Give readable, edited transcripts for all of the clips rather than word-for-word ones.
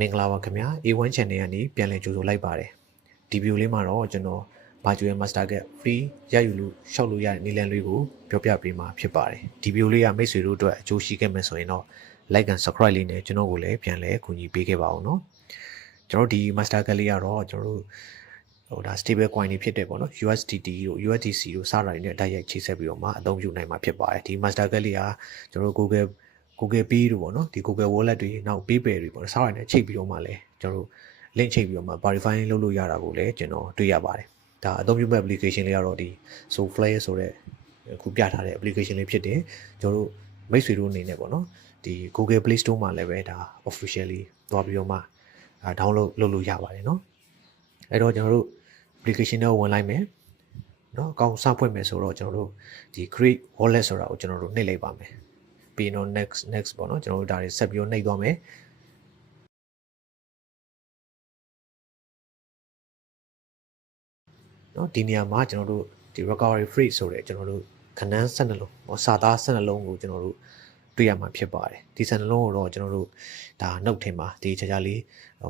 မင်္ဂလာပါခင်ဗျာ A1 channel ကနေပြန်လည်ကြိုဆိုလိုက်ပါတယ်ဒီဗီဒီယိုလေးမှာတော့ကျွန်တော် Virtual Master Get Free ရယူလို့ရှောက်လို့ရတဲ့နည်းလမ်းလေးကိုပြောပြပေးမှာဖြစ်ပါတယ်ဒီဗီဒီယိုလေးကမိတ်ဆွေတို့အတွက်အကျိုးရှိခဲ့မယ်ဆိုရင်တော့ like and subscribe လေးနဲ့ကျွန်တော်ကိုလည်းပြန်လည်ကူညီပေးခဲ့ပါအောင်เนาะကျွန်တော်ဒီ Master Get လေးကတော့ကျွန်တော်တို့ဒါ stable coin တွေဖြစ်တယ်ပေါ့နော် USDT တို့ USDC တို့စတာတွေနဲ့တိုက်ရိုက်ချိတ်ဆက်ပြီးတော့မှအသုံးပြုနိုင်မှာဖြစ်ပါတယ်ဒီ Master Get လေးကကျွန်တော်တို့ Google Pay တို့ပေါ့နော်ဒီ Google Wallet တွေနောက် PayPal တွေပေါ့နော်စားရတဲ့ချိတ်ပြီးတော့မှလည်းကျွန်တော်တို့ link ချိတ်ပြီးတော့မှ verify လုပ်လို့ရတာကိုလည်းကျွန်တော်တွေ့ရပါတယ်ဒါအသုံးပြုမဲ့ application လေးကတော့ဒီ SoFlare ဆိုတဲ့ခုပြထားတဲ့ application လေးဖြစ်တယ်ကျွန်တော်တို့မိတ်ဆွေတို့အနေနဲ့ပေါ့နော်ဒီ Google Play Store မှာလည်းပဲဒါ officially သွားပြီးတော့မှdownload လုပ်လို့ရပါတယ်เนาะအဲ့တော့ကျွန်တော်တို့ application တော့ဝင်လိုက်မယ်เนาะအကောင့်စဖွင့်မယ်ဆိုတော့ကျွန်တော်တို့ဒီ create wallet ဆိုတာကိုကျွန်တော်တို့နှိပ်လိုက်ပါမယ်ပြီးတော့ next ပေါ့နော်ကျွန်တော်တို့ဒါတွေဆက်ပြီးတော့နှိပ်သွားမယ်เนาะဒီနေရာမှာကျွန်တော်တို့ဒီ recovery free ဆိုတဲ့ကျွန်တော်တို့ခဏန်း12လုံးဟောစာသား12လုံးကိုကျွန်တော်တို့တွေ့ရမှာဖြစ်ပါတယ်ဒီ12လုံးကိုတော့ကျွန်တော်တို့ဒါ note ထင်ပါဒီခြားခြားလေး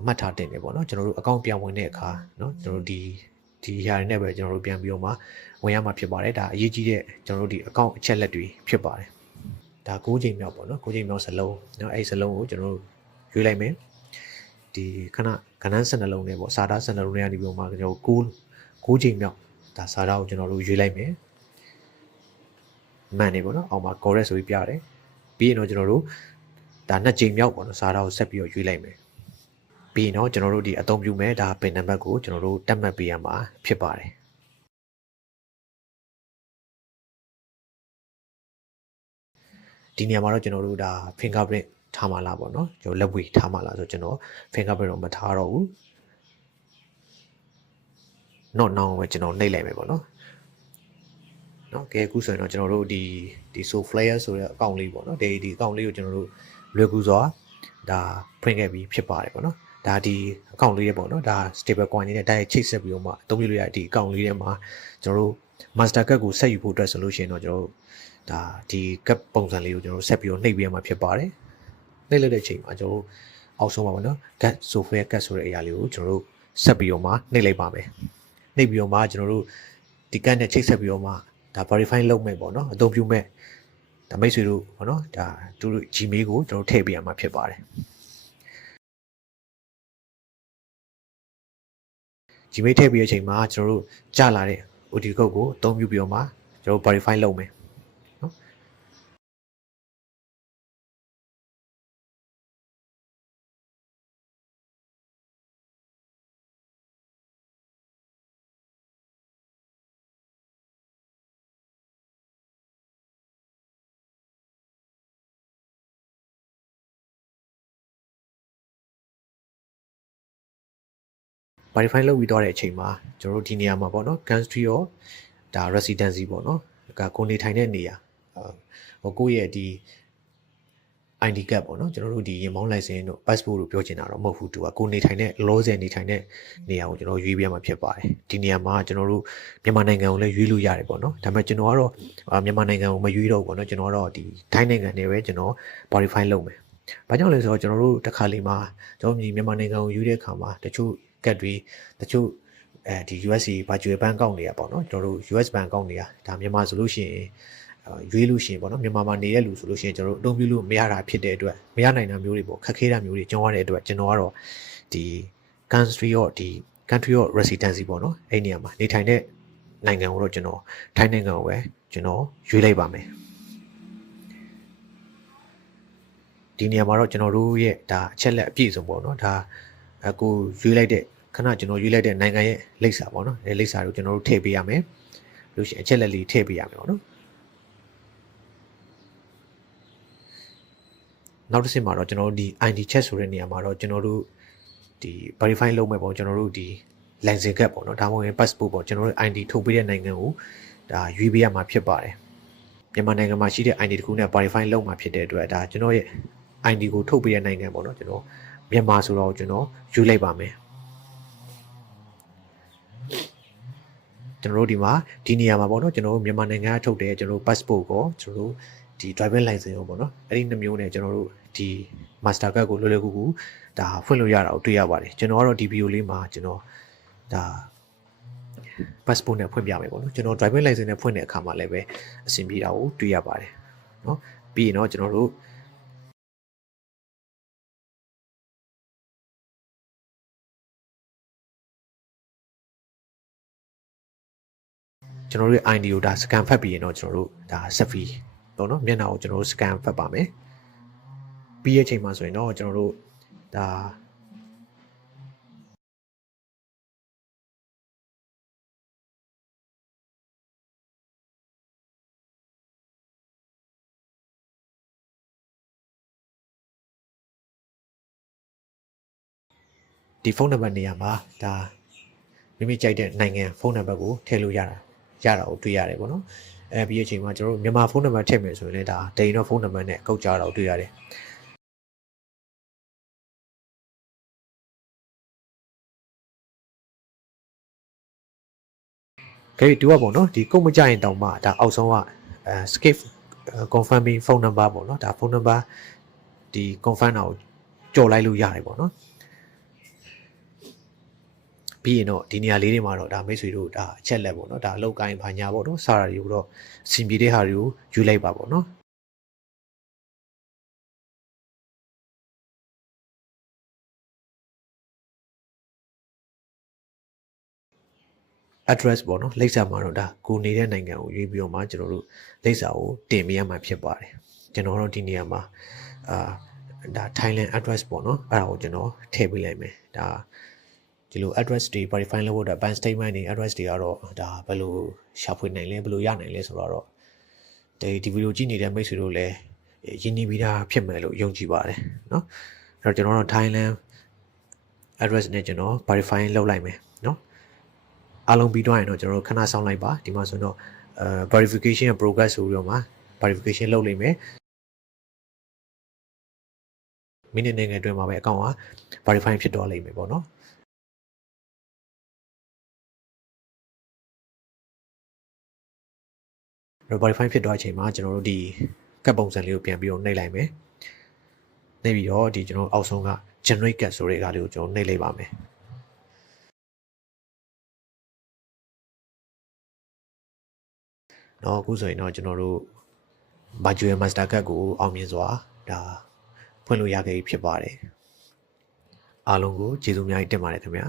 မှတ်ထားတင်တယ်ပေါ့နော်ကျွန်တော်တို့အကောင့်ပြန်ဝင်တဲ့အခါเนาะကျွန်တော်တို့ဒီຢာတွေနဲ့ပဲကျွန်တော်တို့ပြန်ပြီးတော့မှဝင်ရမှာဖြစ်ပါတယ်ဒါအရေးကြီးတဲ့ကျွန်တော်တို့ဒီအကောင့်အချက်လက်တွေဖြစ်ပါတယ်ဒါ9ချိန်မြောက်ပေါ့နော်9ချိန်မြောက်စလုံးเนาะအဲ့စလုံးကိုကျွန်တော်တို့ရွေးလိုက်မယ်ဒီခဏကဏ္ဍ12လုံးနဲ့ပေါ့စာသား12လုံးနဲ့ကနေပြီးတော့မှကျွန်တော်9ချိန်မြောက်ဒါစာသားကိုကျွန်တော်တို့ရွေးလိုက်မယ်မှန်နေပေါ့နော်အောက်မှာ correct ဆိုပြီးပြတယ်ပြီးရင်တော့ကျွန်တော်တို့ဒါ2ချိန်မြောက်ပေါ့နော်စာသားကိုဆက်ပြီးတော့ရွေးလိုက်မယ်ပြီးရင်တော့ကျွန်တော်တို့ဒီအသုံးပြုမယ်ဒါပင်နံပါတ်ကိုကျွန်တော်တို့တက်မှတ်ပေးရမှာဖြစ်ပါတယ်ဒီနေရာမှာတော့ကျွန်တော်တို့ဒါ fingerprint ထားမှာလားပေါ့နော်ကျွန်တော်လက်ဝေထားမှာလားဆိုကျွန်တော် fingerprint တော့မထားတော့ဘူး not now ပဲကျွန်တော်နှိပ်လိုက်မယ်ပေါ့နော်နော်ကဲအခုဆိုရင်တော့ကျွန်တော်တို့ဒီ SoFlare ဆိုတဲ့အကောင့်လေးပေါ့နော်ဒီအကောင့်လေးကိုကျွန်တော်တို့လွယ်ကူစွာဒါဖွင့်ခဲ့ပြီးဖြစ်ပါတယ်ပေါ့နော်ဒါဒီအကောင့်လေးရဲ့ပေါ့နော်ဒါ stable coin လေးနဲ့တိုက်ရိုက်ချိတ်ဆက်ပြီးတော့မှအသုံးပြုလို့ရတဲ့ဒီအကောင့်လေးထဲမှာကျွန်တော်တို့ master card ကိုဆက်ယူဖို့အတွက်ဆိုလို့ရှိရင်တော့ကျွန်တော်တို့ဒါဒီ card ပုံစံလေးကိုကျွန်တော်တို့ဆက်ပြီးတော့နှိပ်ပေးရမှာဖြစ်ပါတယ်နှိပ်လိုက်တဲ့အချိန်မှာကျွန်တော်တို့အောက်ဆုံးပါပေါ့နော် card SoFlare card ဆိုတဲ့အရာလေးကိုကျွန်တော်တို့ဆက်ပြီးတော့မှနှိပ်လိုက်ပါမယ်နှိပ်ပြီးတော့မှကျွန်တော်တို့ဒီ card နဲ့ချိတ်ဆက်ပြီးတော့မှဒါ verify လုပ်မယ်ပေါ့နော်အသုံးပြုမဲ့ဒါမိတ်ဆွေတို့ပေါ့နော်ဒါသူတို့ Gmail ကိုကျွန်တော်ထည့်ပေးရမှာဖြစ်ပါတယ် Gmail ထည့်ပြီးတဲ့အချိန်မှာကျွန်တော်တို့ကြာလာတဲ့ OTP code ကိုအသုံးပြုပြီးတော့မှကျွန်တော် verify လုပ်မယ်နော် verify လုပ်ပြီးတော့တဲ့အချိန်မှာကျွန်တော်တို့ဒီနေရာမှာပေါ့နော် country ရောဒါ residency ပေါ့နော်ဒါကိုနေထိုင်တဲ့နေရာဟိုကိုယ့်ရဲ့ဒီ ID card ပေါ့နော်ကျွန်တော်တို့ဒီရင်မောင်း license တို့ passport တို့ပြောချင်တာတော့မဟုတ်ဘူးသူကကိုနေထိုင်တဲ့ local နေထိုင်တဲ့နေရာကိုကျွန်တော်ရွေးပြရမှာဖြစ်ပါတယ်ဒီနေရာမှာကျွန်တော်တို့မြန်မာနိုင်ငံကိုလည်းရွေးလို့ရတယ်ပေါ့နော်ဒါပေမဲ့ကျွန်တော်ကတော့မြန်မာနိုင်ငံကိုမရွေးတော့ဘူးပေါ့နော်ကျွန်တော်တော့ဒီထိုင်းနိုင်ငံနဲ့ပဲကျွန်တော် verify လုပ်မယ်ဘာကြောင့်လဲဆိုတော့ကျွန်တော်တို့တစ်ခါလေးမှာကျွန်တော်မြန်မာနိုင်ငံကိုရွေးတဲ့အခါမှာတချို့ card တွေတချို့ဒီ USD virtual bank account တွေကပေါ့နော်ကျွန်တော်တို့ US bank account တွေကဒါမြန်မာဆိုလို့ရှိရင်ရွေးလို့ရှိရင်ပေါ့နော်မြန်မာမှာနေတဲ့လူဆိုလို့ရှိရင်ကျွန်တော်တို့အသုံးပြုလို့မရတာဖြစ်တဲ့အတွက်မရနိုင်တာမျိုးတွေပေါ့ခက်ခဲတာမျိုးတွေကြုံရတဲ့အတွက်ကျွန်တော်ကတော့ဒီ country ရောဒီ country ရော residency ပေါ့နော်အဲ့နေရာမှာနေထိုင်တဲ့နိုင်ငံကိုတော့ကျွန်တော်ထိုင်းနိုင်ငံကိုပဲကျွန်တော်ရွေးလိုက်ပါမယ်ဒီနေရာမှာတော့ကျွန်တော်တို့ရဲ့ဒါအချက်လက်အပြည့်စုံပေါ့နော်ဒါအခုရွေးလိုက်တဲ့ခဏကျွန်တော်ရွေးလိုက်တဲ့နိုင်ငံရဲ့လိပ်စာပေါ့နော်အဲလိပ်စာကိုကျွန်တော်တို့ထည့်ပေးရမယ်လို့ရှိရင်အချက်လက်လေးထည့်ပေးရမယ်ပေါ့နော်နောက်တစ်ဆင့်မှာတော့ကျွန်တော်တို့ဒီ ID check ဆိုတဲ့နေရာမှာတော့ကျွန်တော်တို့ဒီ verify လုပ်မဲ့ပေါ့ကျွန်တော်တို့ဒီ license card ပေါ့နော်ဒါမှမဟုတ်ရင် passport ပေါ့ကျွန်တော်တို့ ID ထုတ်ပေးတဲ့နိုင်ငံကိုဒါရွေးပေးရမှာဖြစ်ပါတယ်မြန်မာနိုင်ငံမှာရှိတဲ့ ID တခုနဲ့ verify လုပ်မှာဖြစ်တဲ့အတွက်ဒါကျွန်တော်ရဲ့ ID ကိုထုတ်ပေးတဲ့နိုင်ငံပေါ့နော်ကျွန်တော်မြန်မာဆိုတော့ကျွန်တော်ယူလိုက်ပါမယ်ကျွန်တော်တို့ဒီမှာဒီနေရာမှာပေါ့နော်ကျွန်တော်တို့မြန်မာနိုင်ငံကထုတ်တဲ့ကျွန်တော်တို့ passport ကိုကျွန်တော်တို့ဒီ driving license ကိုပေါ့နော်အဲ့ဒီ2မျိုးနဲ့ကျွန်တော်တို့ဒီ master card ကိုလွယ်လွယ်ကူကူဒါဖွင့်လို့ရတာကိုတွေ့ရပါတယ်ကျွန်တော်ကတော့ဒီ video လေးမှာကျွန်တော်ဒါ passport နဲ့ဖွင့်ပြမယ်ပေါ့နော်ကျွန်တော် driving license နဲ့ဖွင့်တဲ့အခါမှာလည်းပဲအဆင်ပြေတာကိုတွေ့ရပါတယ်เนาะပြီးရင်တော့ကျွန်တော်တို့ရဲ့ ID ကိုဒါ scan ဖတ်ပြီးရင်တော့ကျွန်တော်တို့ဒါ selfie ပေါ့နော်မျက်နှာကိုကျွန်တော်တို့ scan ဖတ်ပါမယ်ပြီးရဲ့အချိန်မှာဆိုရင်တော့ကျွန်တော်တို့ဒါဒီဖုန်းနံပါတ်နေရာမှာဒါမိမိကြိုက်တဲ့နိုင်ငံဖုန်းနံပါတ်ကိုထည့်လို့ရတာကိုတွေ့ရတယ်ပေါ့နော်ပြီးအချိန်မှာကျွန်တော်တို့မြန်မာဖုန်းနံပါတ်ထည့်မယ်ဆိုရင်လည်းဒါတိန်တော့ဖုန်းနံပါတ်နဲ့ကောက်ကြတာကိုတွေ့ရတယ်ခေတူကပေါ့နော်ဒီကုတ်မကြရင်တောင်မှဒါအောက်ဆုံးကskip confirming phone number ပေါ့နော်ဒါဖုန်းနံပါတ်ဒီ confirm တာကိုကြော်လိုက်လို့ရတယ်ပေါ့နော်ပြီးရင်တော့ဒီနေရာလေးတွေမှာတော့ဒါမိတ်ဆွေတို့ဒါအချက်လက်ပေါ့နော်ဒါအလောက်ကိုင်းဘာညာပေါ့နော်စာရာတွေကိုတော့အဆင်ပြေတဲ့ဟာတွေကိုယူလိုက်ပါပေါ့နော်address ပေါ့နော်လိပ်စာမှာတော့ဒါကိုနေတဲ့နိုင်ငံကိုရွေးပြီးတော့မှကျွန်တော်တို့လိပ်စာကိုတင်ပေးရမှာဖြစ်ပါတယ်ကျွန်တော်တို့ဒီနေရာမှာဒါ Thailand address ပေါ့နော်အဲ့ဒါကိုကျွန်တော်ထည့်ပေးလိုက်မယ်ဒါဒီလို address တွေ verify လုပ်ဖို့အတွက် bank statement တွေ address တွေကတော့ဒါဘယ်လိုရှာဖွေနိုင်လဲဘယ်လိုရနိုင်လဲဆိုတော့ဒီ video ကြည့်နေတဲ့မိတ်ဆွေတို့လည်းရင်းနှီးပြီးသားဖြစ်မယ်လို့ယုံကြည်ပါတယ်เนาะအဲ့တော့ကျွန်တော်တို့ Thailand address နဲ့ကျွန်တော် verify လုပ်လိုက်မယ်เนาะအားလုံးပြီးတော့ရင်တော့ကျွန်တော်တို့ခဏစောင့်လိုက်ပါဒီမှာဆိုတော့verification progress ဆိုပြီးတော့မှ verification လုပ်လိမ့်မယ်မိနစ်နဲ့ငယ်အတွင်းမှာပဲအကောင့်က verify ဖြစ်သွားလိမ့်မယ်ပေါ့နော်verify ဖြစ်သွားချိန်မှာကျွန်တော်တို့ဒီကတ်ပုံစံလေးကိုပြန်ပြီးတော့နှိပ်လိုက်မယ်နှိပ်ပြီးတော့ဒီကျွန်တော်အောက်ဆုံးက generate cut ဆိုတဲ့အခါလေးကိုကျွန်တော်နှိပ်လိုက်ပါမယ်เนาะအခုဆိုရင်တော့ကျွန်တော်တို့ virtual master card ကိုအောင်မြင်စွာဒါဖွင့်လို့ရခဲ့ပြီဖြစ်ပါတယ်အားလုံးကိုကျေးဇူးအများကြီးတင်ပါတယ်ခင်ဗျာ